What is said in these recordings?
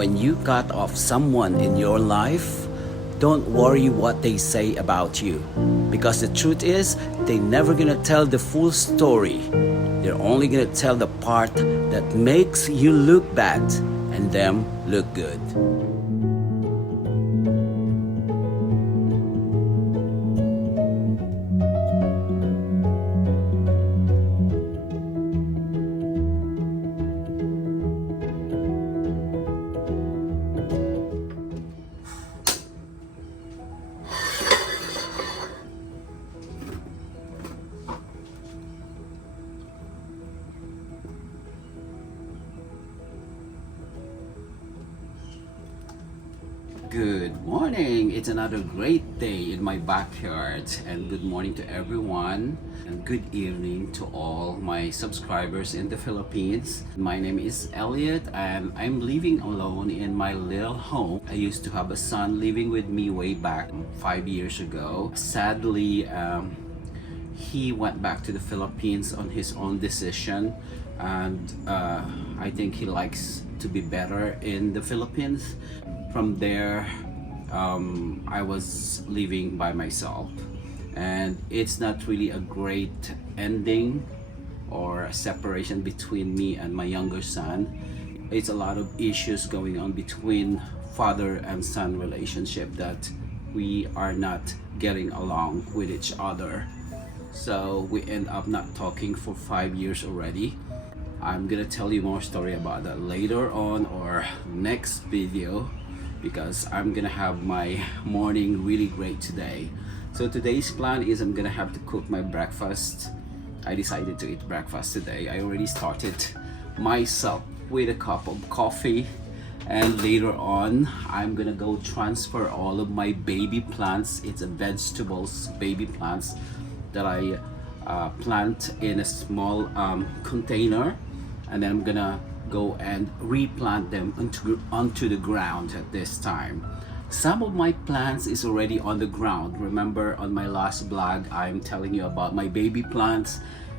when you cut off someone in your life, don't worry what they say about you. Because the truth is, they're never gonna tell the full story. They're only gonna tell the part that makes you look bad and them look good. Good morning! It's another great day in my backyard, and good morning to everyone and good evening to all my subscribers in the Philippines. My name is Elliot and I'm living alone in my little home. I used to have a son living with me way back 5 years ago. Sadly, he went back to the Philippines on his own decision, and I think he likes to be better in the Philippines. From there, I was living by myself, and it's not really a great ending or a separation between me and my younger son. It's a lot of issues going on between father and son relationship that we are not getting along with each other. So we end up not talking for 5 years already. I'm gonna tell you more story about that later on or next video, because I'm gonna have my morning really great today. So today's plan is I'm gonna have to cook my breakfast. I decided to eat breakfast today. I already started myself with a cup of coffee, and later on I'm gonna go transfer all of my baby plants. It's a vegetables baby plants that I plant in a small container, and then I'm gonna go and replant them onto the ground at this time. Some of my plants is already on the ground. Remember on my last vlog, I'm telling you about my baby plants.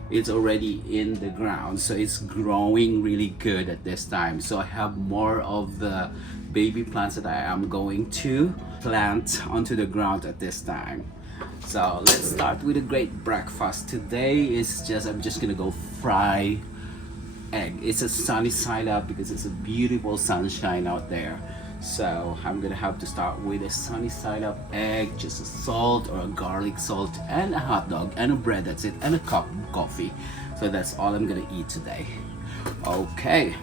It's already in the ground, so it's growing really good at this time. So I have more of the baby plants that I am going to plant onto the ground at this time. So let's start with a great breakfast. Today is I'm just gonna go fry egg. It's a sunny side up because it's a beautiful sunshine out there. So I'm gonna have to start with a sunny side up egg, just a salt or a garlic salt, and a hot dog and a bread. That's it, and a cup of coffee. So that's all I'm gonna eat today. Okay.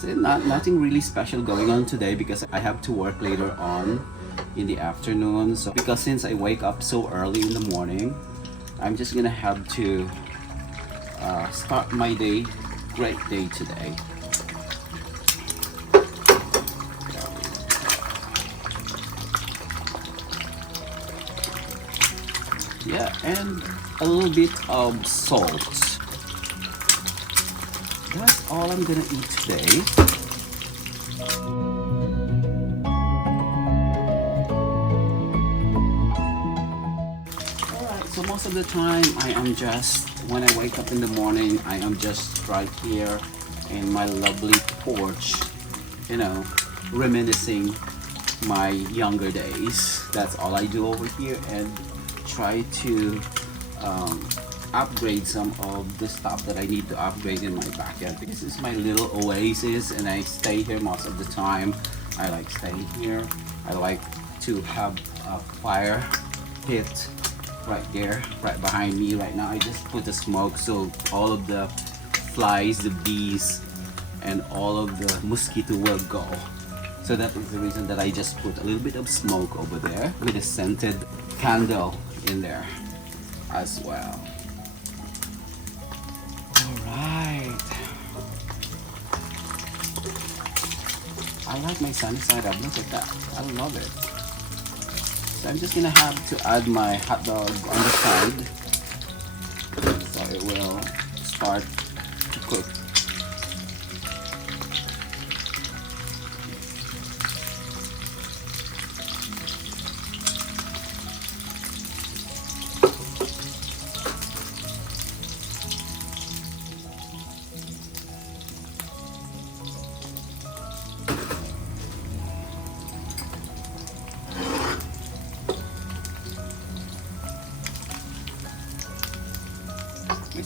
So nothing really special going on today because I have to work later on in the afternoon. So because since I wake up so early in the morning, I'm just gonna have to start my day, great day today. Yeah, and a little bit of salt. That's all I'm gonna eat today. Alright, so most of the time I am just, when I wake up in the morning, I am just right here in my lovely porch, you know, reminiscing my younger days. That's all I do over here, and try to upgrade some of the stuff that I need to upgrade in my backyard, because it's my little oasis and I stay here most of the time. I like staying here. I like to have a fire pit right there, right behind me right now. I just put the smoke so all of the flies, the bees, and all of the mosquito will go. So that is the reason that I just put a little bit of smoke over there with a scented candle in there as well. Alright. I like my sunny side up. Look at that. I love it. So I'm just gonna have to add my hot dog on the side, so it will start to cook.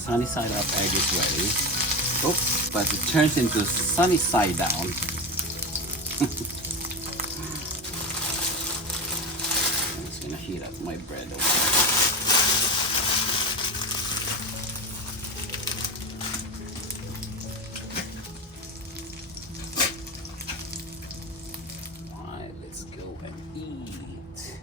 sunny side up egg is ready. Oops, but it turns into sunny side down. I'm just gonna heat up my bread over. Alright, let's go and eat.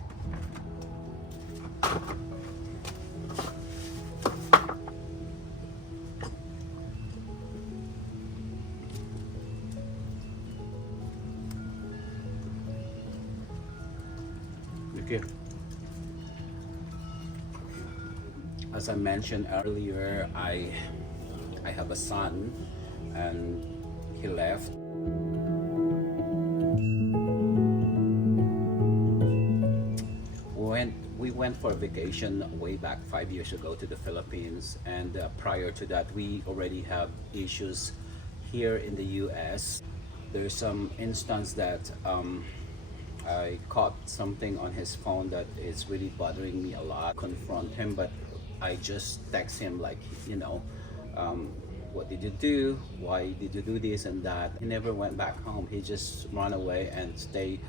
Okay. As I mentioned earlier, I have a son, and he left. We went for a vacation way back 5 years ago to the Philippines, and prior to that, we already have issues here in the U.S. There's some instance that I caught something on his phone that is really bothering me a lot. Confront him, but I just text him like, what did you do? Why did you do this and that? He never went back home. He just ran away and stayed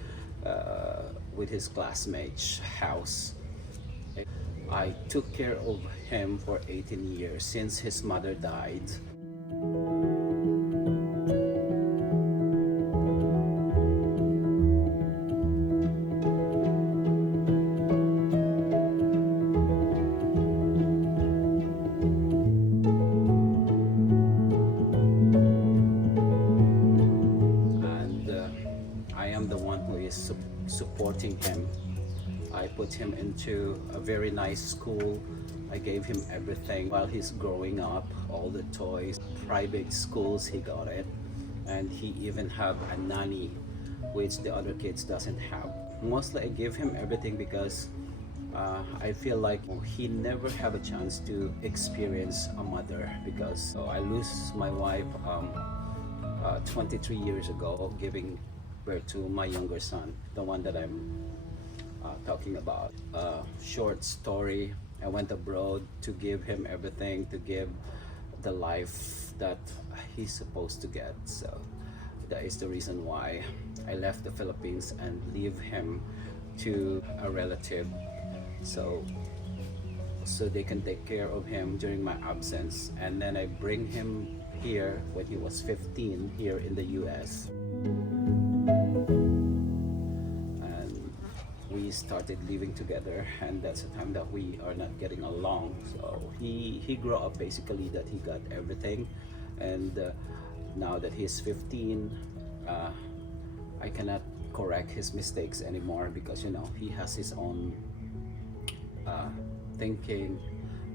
with his classmates' house. I took care of him for 18 years since his mother died. Supporting him. I put him into a very nice school. I gave him everything while he's growing up, all the toys, private schools he got it, and he even have a nanny, which the other kids doesn't have. Mostly I give him everything because I feel like he never have a chance to experience a mother, because I lose my wife 23 years ago, giving to my younger son, the one that I'm talking about. Short story, I went abroad to give him everything, to give the life that he's supposed to get. So that is the reason why I left the Philippines and leave him to a relative, so they can take care of him during my absence. And then I bring him here when he was 15 here in the US. And we started living together, and that's the time that we are not getting along. So he grew up basically that he got everything, and now that he's 15, I cannot correct his mistakes anymore, because he has his own thinking.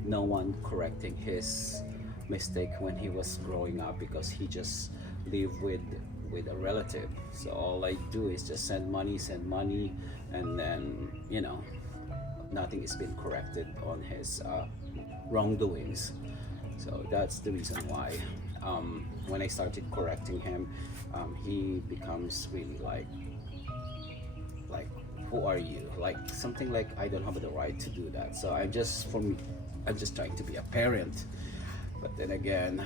No one correcting his mistake when he was growing up, because he just lived with a relative. So all I do is just send money, and then nothing is being corrected on his wrongdoings. So that's the reason why when I started correcting him, he becomes really like who are you, like something like I don't have the right to do that. So I'm just trying to be a parent, but then again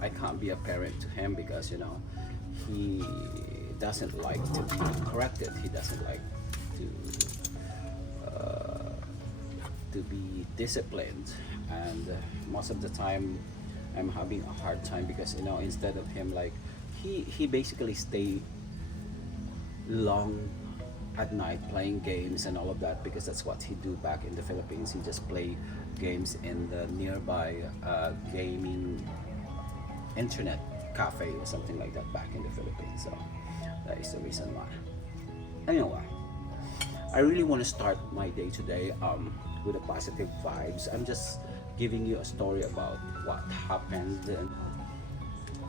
I can't be a parent to him, because he doesn't like to be corrected. He doesn't like to be disciplined, and most of the time I'm having a hard time, because instead of him, like he basically stay long at night playing games and all of that, because that's what he do back in the Philippines. He just play games in the nearby gaming internet cafe or something like that back in the Philippines. So that is the reason why. Anyway, I really want to start my day today with a positive vibes. I'm just giving you a story about what happened. And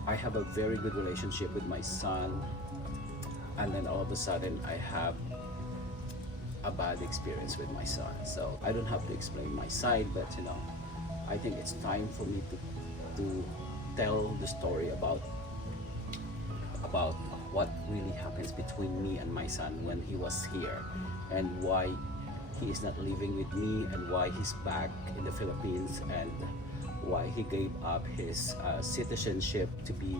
I have a very good relationship with my son, and then all of a sudden I have a bad experience with my son. So I don't have to explain my side, but I think it's time for me to tell the story about what really happens between me and my son when he was here, and why he is not living with me, and why he's back in the Philippines, and why he gave up his citizenship to be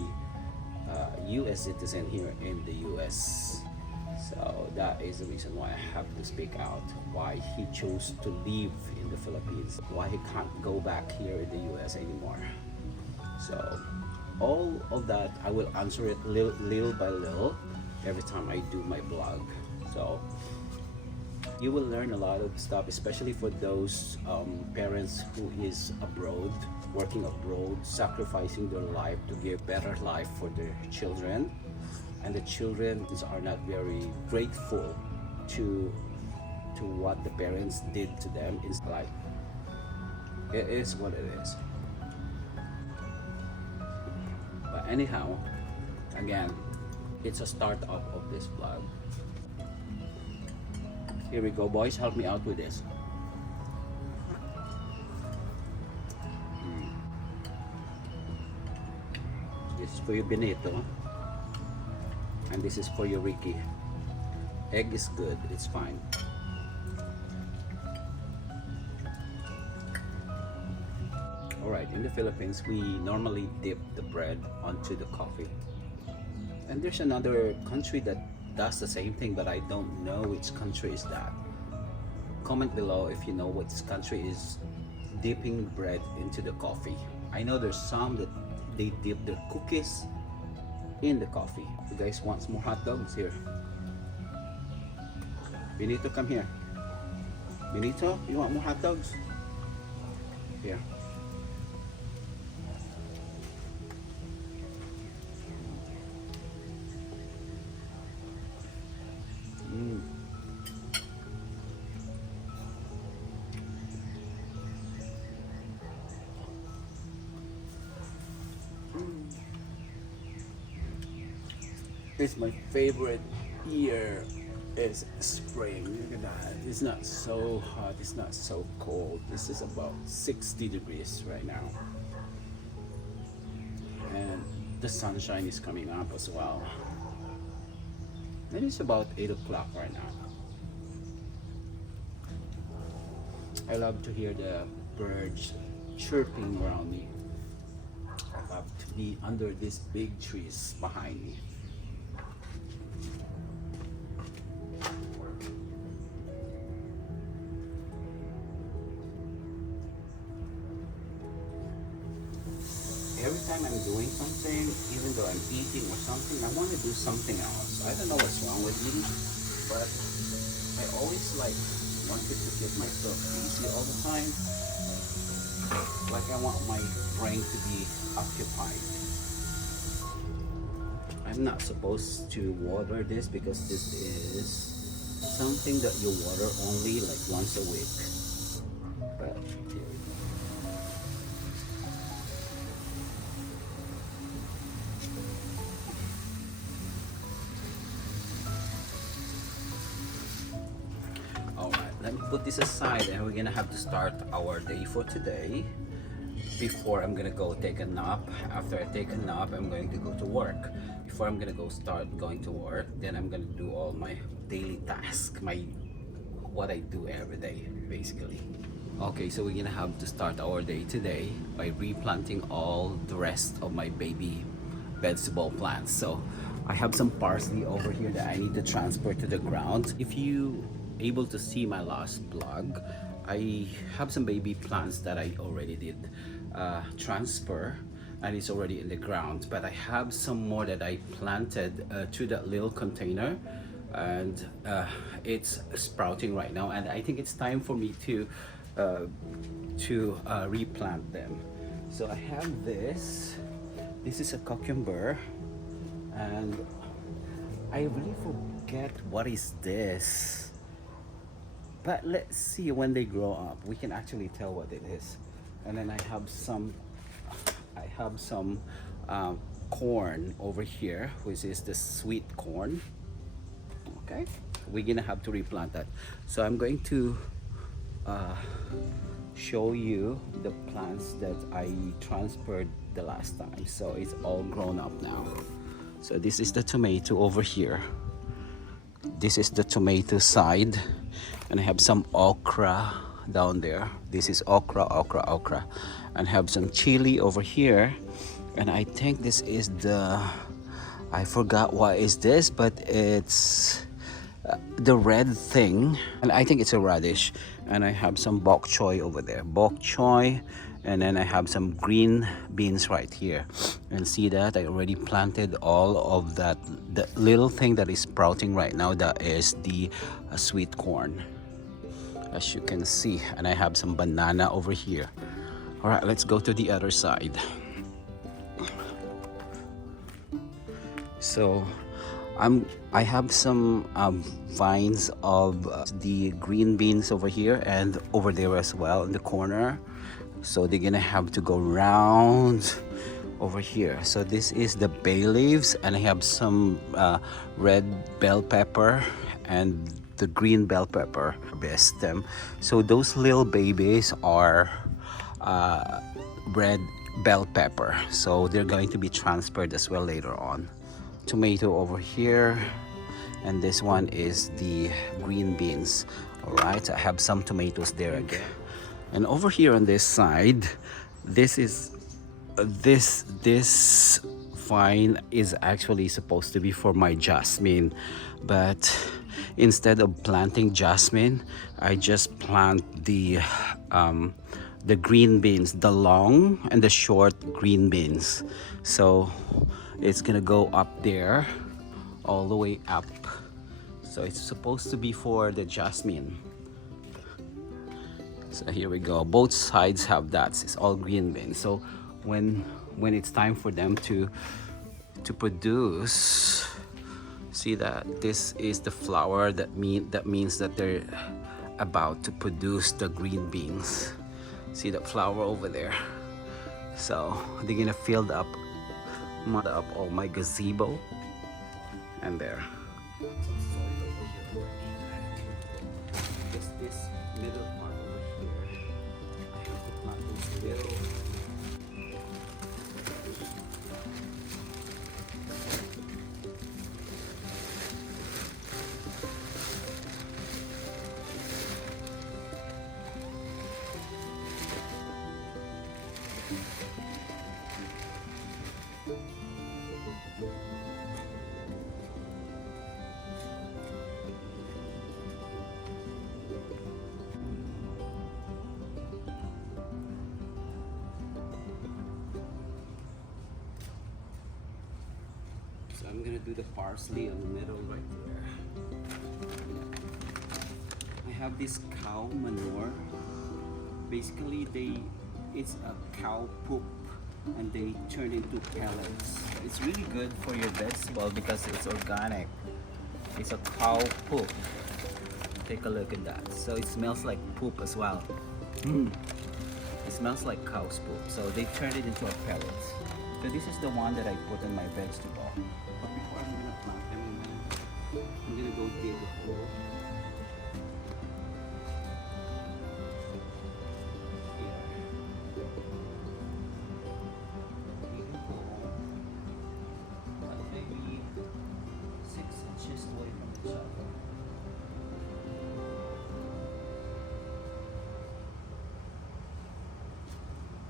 US citizen here in the US. So that is the reason why I have to speak out, why he chose to live in the Philippines, why he can't go back here in the US anymore. So all of that I will answer it little by little every time I do my blog. So you will learn a lot of stuff, especially for those parents who is abroad, working abroad, sacrificing their life to give better life for their children, and the children are not very grateful to what the parents did to them in life. It is what it is. But anyhow, again, it's a startup of this blog. Here we go, boys. Help me out with this. This is for you, Benito. And this is for you, Ricky. Egg is good. It's fine. Alright, in the Philippines, we normally dip the bread onto the coffee. And there's another country that does the same thing, but I don't know which country is that. Comment below if you know which country is dipping bread into the coffee. I know there's some that they dip their cookies in the coffee. You guys want some more hot dogs? Here, Benito, come here. Benito, you want more hot dogs? Here. It's my favorite year is spring. Look at that. It's not so hot, it's not so cold. This is about 60 degrees right now. And the sunshine is coming up as well. And it's about 8 o'clock right now. I love to hear the birds chirping around me. I love to be under these big trees behind me. Every time I'm doing something, even though I'm eating or something, I want to do something else. I don't know what's wrong with me, but I always wanted to get myself busy all the time. Like I want my brain to be occupied. I'm not supposed to water this because this is something that you water only like once a week. But here we go. Let me put this aside and we're gonna have to start our day for today before I'm gonna go take a nap. After I take a nap, I'm going to go to work. Before I'm gonna go start going to work, then I'm gonna do all my daily tasks, what I do every day basically. Okay, so we're gonna have to start our day today by replanting all the rest of my baby vegetable plants. So I have some parsley over here that I need to transfer to the ground. If you able to see my last blog, I have some baby plants that I already did transfer and it's already in the ground, but I have some more that I planted through that little container and it's sprouting right now, and I think it's time for me to replant them. So I have this is a cucumber, and I really forget what is this. But let's see, when they grow up, we can actually tell what it is. And then I have some corn over here, which is the sweet corn. Okay, we're gonna have to replant that. So I'm going to show you the plants that I transferred the last time. So it's all grown up now. So this is the tomato over here. This is the tomato side. And I have some okra down there. This is okra, okra, and have some chili over here. And I think this is the, I forgot what is this, but it's the red thing, and I think it's a radish. And I have some bok choy over there, bok choy, and then I have some green beans right here. And see that I already planted all of that. The little thing that is sprouting right now, that is the sweet corn, as you can see. And I have some banana over here. All right, let's go to the other side. So I have some vines of the green beans over here and over there as well in the corner. So they're gonna have to go round over here. So this is the bay leaves, and I have some red bell pepper and the green bell pepper best them. So those little babies are red bell pepper, so they're going to be transferred as well later on. Tomato over here, and this one is the green beans. All right, I have some tomatoes there again. And over here on this side, this is this vine is actually supposed to be for my jasmine, but instead of planting jasmine, I just plant the green beans, the long and the short green beans. So it's gonna go up there, all the way up. So it's supposed to be for the jasmine. So here we go, both sides have that. It's all green beans. So when it's time for them to produce, see that this is the flower, that means that they're about to produce the green beans. See that flower over there? So they're gonna fill up all my gazebo, and there. This middle part over here, I have to plant this little. So I'm gonna do the parsley in the middle right there. I have this cow manure. Basically, it's a cow poop, and they turn into pellets. It's really good for your vegetable because it's organic. It's a cow poop. Take a look at that. So it smells like poop as well. It smells like cow's poop. So they turn it into a pellet. So this is the one that I put in my vegetable. But before I'm gonna plant them, I'm gonna go dig a hole. Maybe 6 inches away from each other.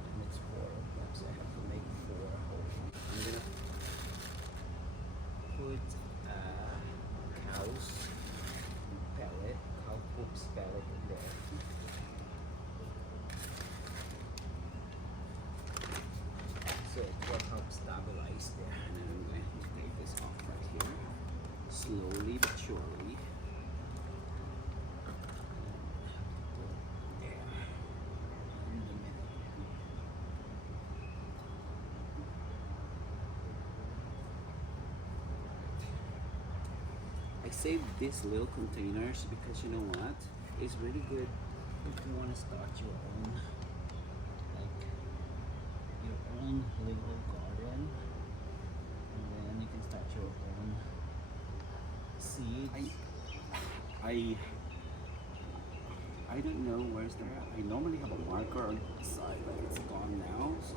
And it's 4 of them, so I have to make 4 holes. I'm gonna put cow's pellet, cow poop's pellet in there. So it will help stabilize there. And then I'm going to take this off right here, slowly but surely. There, in the middle. I saved these little containers because you know what? It's really good if you want to start your own, like your own little garden, and then you can start your own seeds. I don't know where's the. I normally have a marker on the side, but it's gone now. So,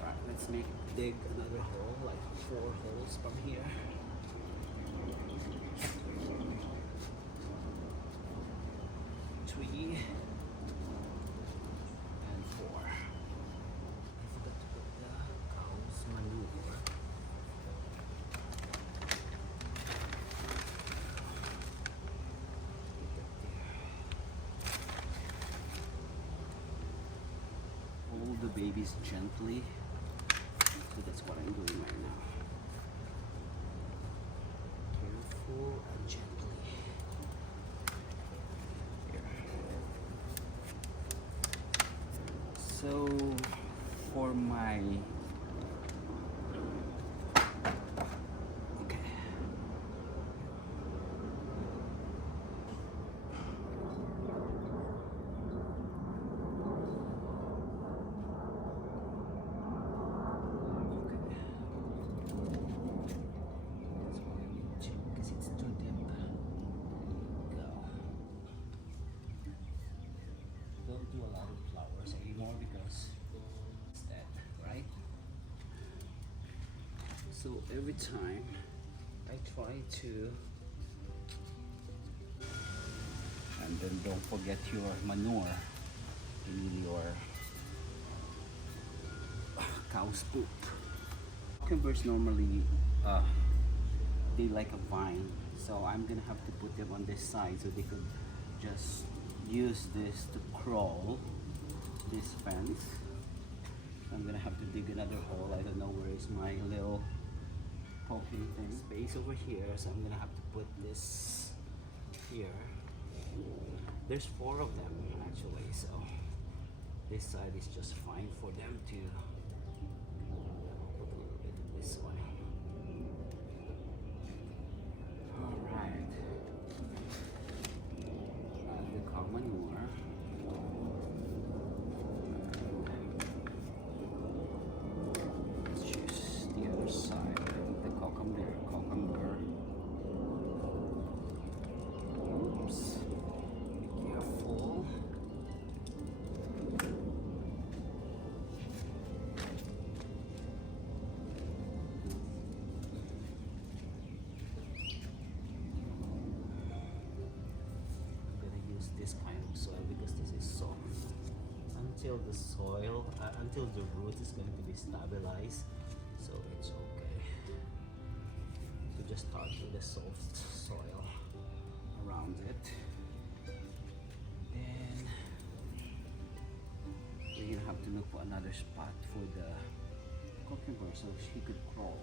alright, let's dig another hole, like 4 holes from here. babies gently. So that's what I'm doing right now. Careful and gently. Here. So for my do a lot of flowers anymore because it's dead, right? So every time I try to, and then don't forget your manure in your cow's poop. Cucumbers normally they like a vine, so I'm gonna have to put them on this side so they could just use this to crawl this fence. I'm gonna have to dig another hole. I don't know where is my little poking thing space over here, so I'm gonna have to put this here. There's 4 of them actually, so this side is just fine for them to put a little bit this way. Alright, the cow manure. Let's choose the other side. I think the cucumber. Oops. Be careful. I'm gonna use this kind of soil because this is soft. Until the soil, until the root is going to be stabilized, so it's okay to just start with the soft soil around it. Then we're gonna have to look for another spot for the cucumber so she could crawl.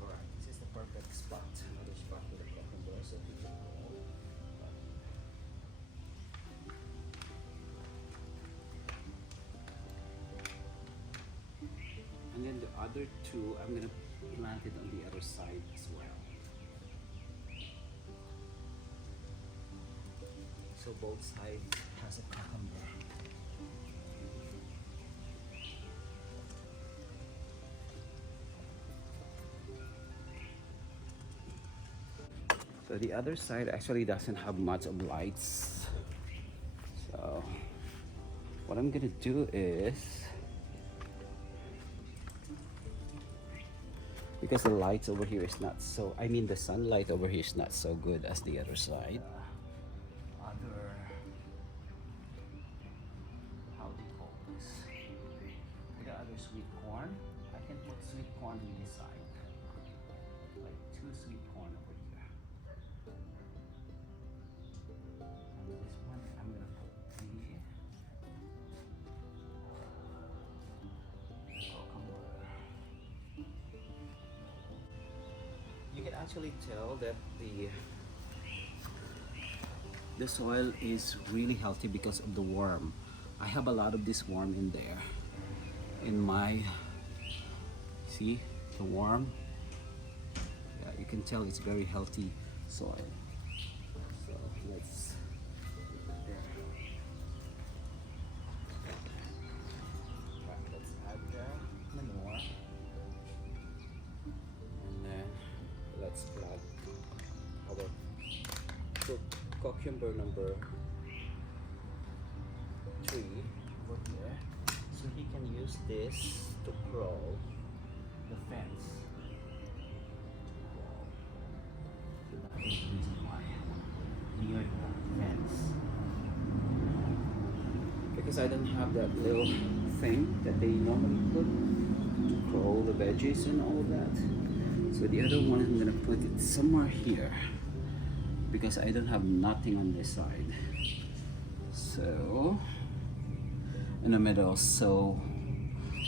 Alright, this is the perfect spot. Another spot for the cucumber so she could crawl. And then the other 2, I'm gonna plant it on the other side as well. So both sides has a cucumber. So the other side actually doesn't have much of lights. So what I'm gonna do is, because the lights over here is not so, I mean the sunlight over here is not so good as the other side. Other, how do you call this? The other sweet corn. I can put sweet corn on this side. Like 2 sweet corn over here. And this one I'm gonna put here. You can actually tell that the soil is really healthy because of the worm. I have a lot of this worm in there. In my, see the worm? Yeah, you can tell it's very healthy soil. So let's put it there. Right, let's add the manure. And then let's plant our cucumber number 3 over here, so he can use this to crawl the fence. So that is the reason why near the fence, because I don't have that little thing that they normally put to crawl the veggies and all of that. So the other one I'm gonna put it somewhere here because I don't have nothing on this side. So in the middle. So,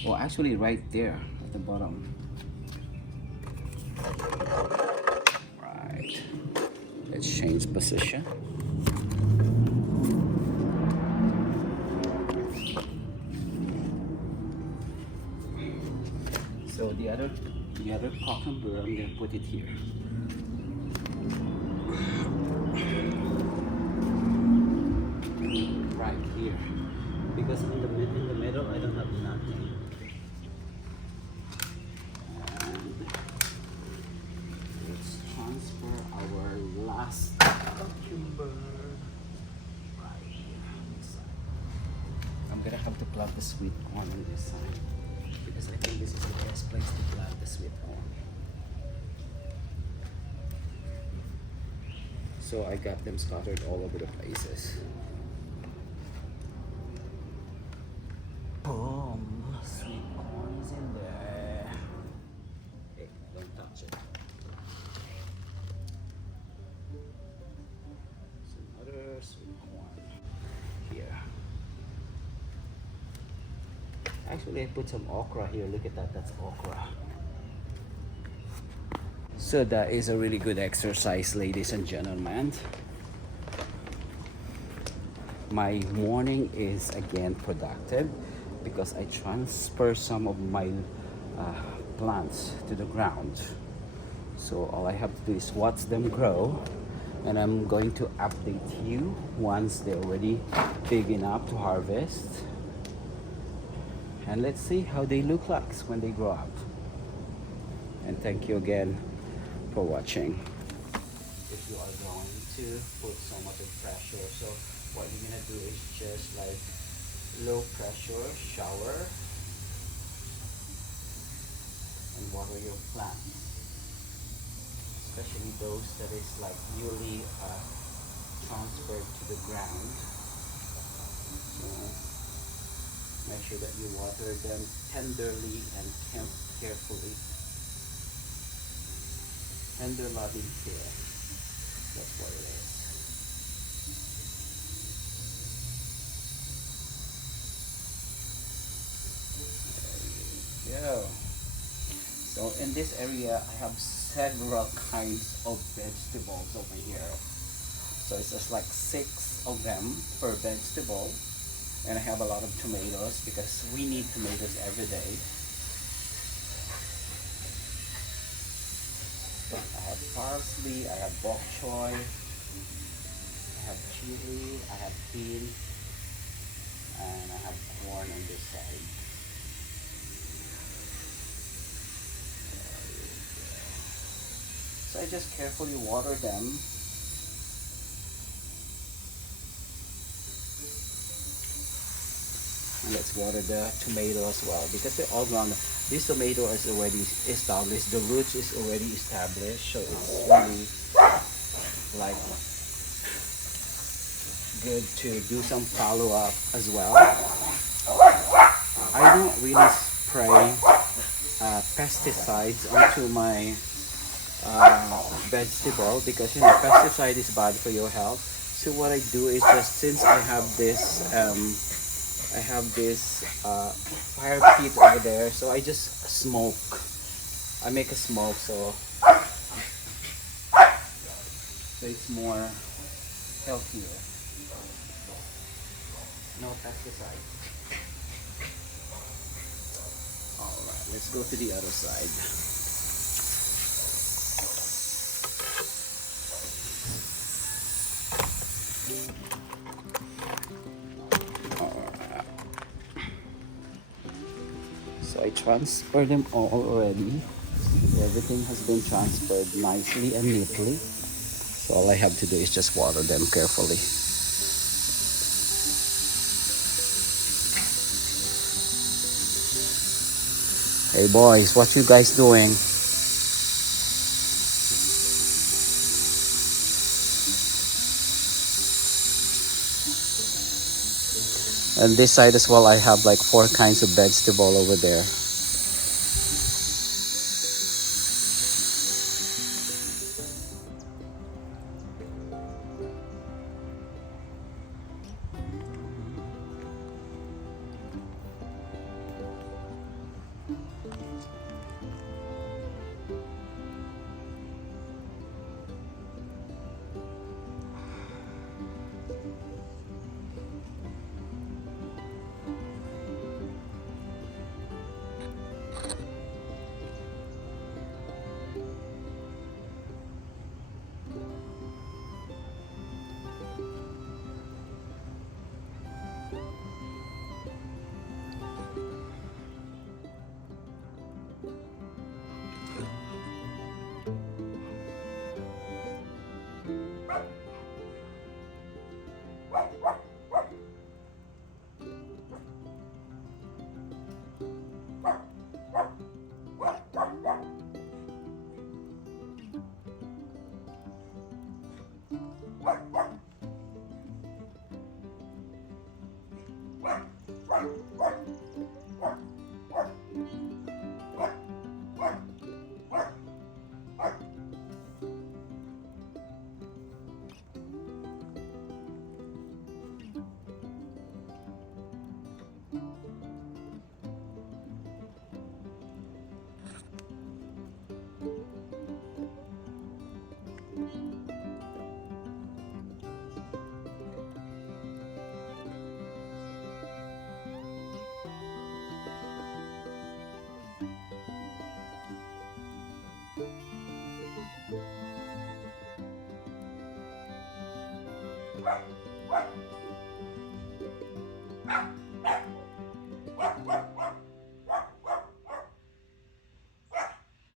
well, actually right there at the bottom. Right. Let's change position. So the other cucumber, I'm gonna put it here. Right here. Because in the middle I don't have nothing. And let's transfer our last cucumber right here on this side. I'm gonna have to plant the sweet corn on this side, because I think this is the best place to plant the sweet corn. So I got them scattered all over the places. Boom! Sweet corn is in there. Hey, don't touch it. Some other sweet corn here. Actually, I put some okra here. Look at that, that's okra. So that is a really good exercise, ladies and gentlemen. My morning is again productive because I transfer some of my plants to the ground. So all I have to do is watch them grow, and I'm going to update you once they're already big enough to harvest. And let's see how they look like when they grow up. And thank you again for watching. If you are going to put so much of pressure, so what you're gonna do is just like low pressure shower and water your plants, especially those that is like newly transferred to the ground. So make sure that you water them tenderly and carefully. Tender loving care. That's what it is. There you go. So in this area, I have several kinds of vegetables over here. So it's just like 6 of them per vegetable. And I have a lot of tomatoes because we need tomatoes every day. I have parsley, I have bok choy, I have chili, I have beans, and I have corn on this side. So I just carefully water them. And let's water the tomato as well because they're all ground. This tomato is already established. The roots is already established, so it's really like good to do some follow-up as well. I don't really spray pesticides onto my vegetable because pesticide is bad for your health. So what I do is just, since I have this fire pit over there, so I just smoke. I make a smoke, so it's more healthier. No pesticide. Alright, let's go to the other side. So I transferred them all already. Everything has been transferred nicely and neatly. So all I have to do is just water them carefully. Hey boys, what you guys doing? And this side as well, I have like 4 kinds of vegetable over there.